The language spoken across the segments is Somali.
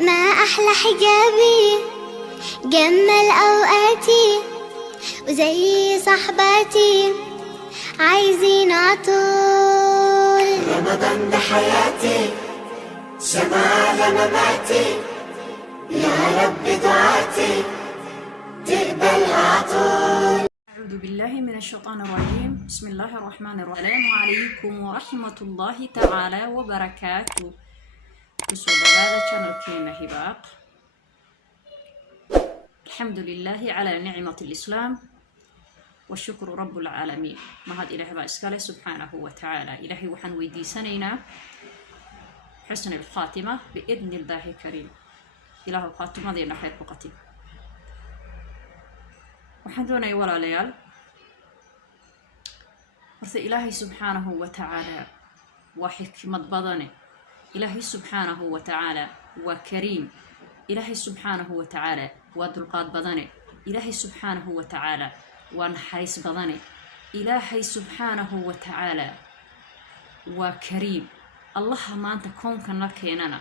ما أحلى حجابي جمل أوقاتي وزي صحباتي عايزين عطول. رمضان ده حياتي شمعة مماتي، يا رب دعاتي تقبلها عطول. أعوذ بالله من الشيطان الرجيم. بسم الله الرحمن الرحيم. السلام عليكم ورحمة الله تعالى وبركاته. kusoo dhawaada channelkeena Hibaaq. Alxamdulilaahi calaa nicmati lislaam wa shukru rabbul caalamiin. mahad ilaahay baa iskale subxaanahu wa tacaala. ilaahay waxaan weydiisanaynaa xusni alkhaatima biidni illaahi kariim. ilaahu khaatimadeena khayr ku qatib. waxaan doonayaa walaalayaal, horta ilaahay subxaanahu wa tacaala waa xikmad badane. إلهي سبحانه وتعالى وكريم. إلهي سبحانه وتعالى ودلقات بدنه. إلهي سبحانه وتعالى ونحرس بدنه. إلهي سبحانه وتعالى وكريم. الله ما أنت كون كنكيننا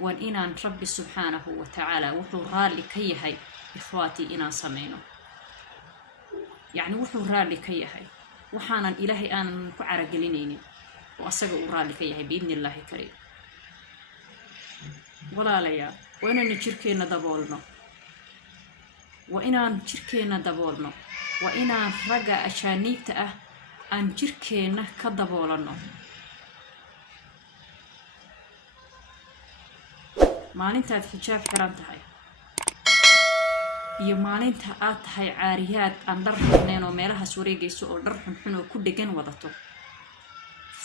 وإن إنا ربي سبحانه وتعالى وحرار لكي هاي إخواتي إنا سمينه، يعني وحرار لكي هاي وحانا إلهي أن كعرق لنيني وأسقى أرار لكي هاي بإذن الله كريم. walaalayaal, waa inaan jirkeena daboolno, waa inaan jirkeena daboolno, waa inaan ragga ashaaniigta ah aan jirkeena ka daboolano. maalintaad xijaab xiran tahay iyo maalinta aad tahay caariyaad aan dhar xirnayn oo meelahaas wareegayso oo dhar xunxun oo ku dhegan wadato,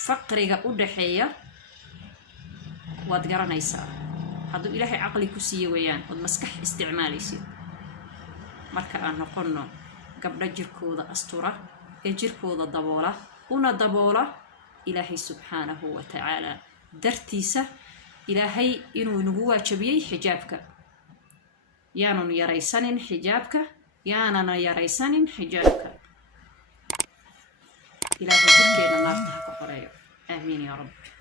faqriga u dhaxeeya waad garanaysaa. hadduu ilaahay caqli ku siiyo weeyaan ood maskax isticmaalaysid. marka aan noqonno gabdho jirkooda astura ee jirkooda daboola, una daboola ilaahay subxaanahu wa tacaala dartiisa. ilaahay inuu nagu waajabiyey xijaabka. yaananu yaraysanin xijaabka, yaanana yaraysanin xijaabka. ilaahay jirkeena naarta ha ka xoreeyo. aamiin yaa rabbi.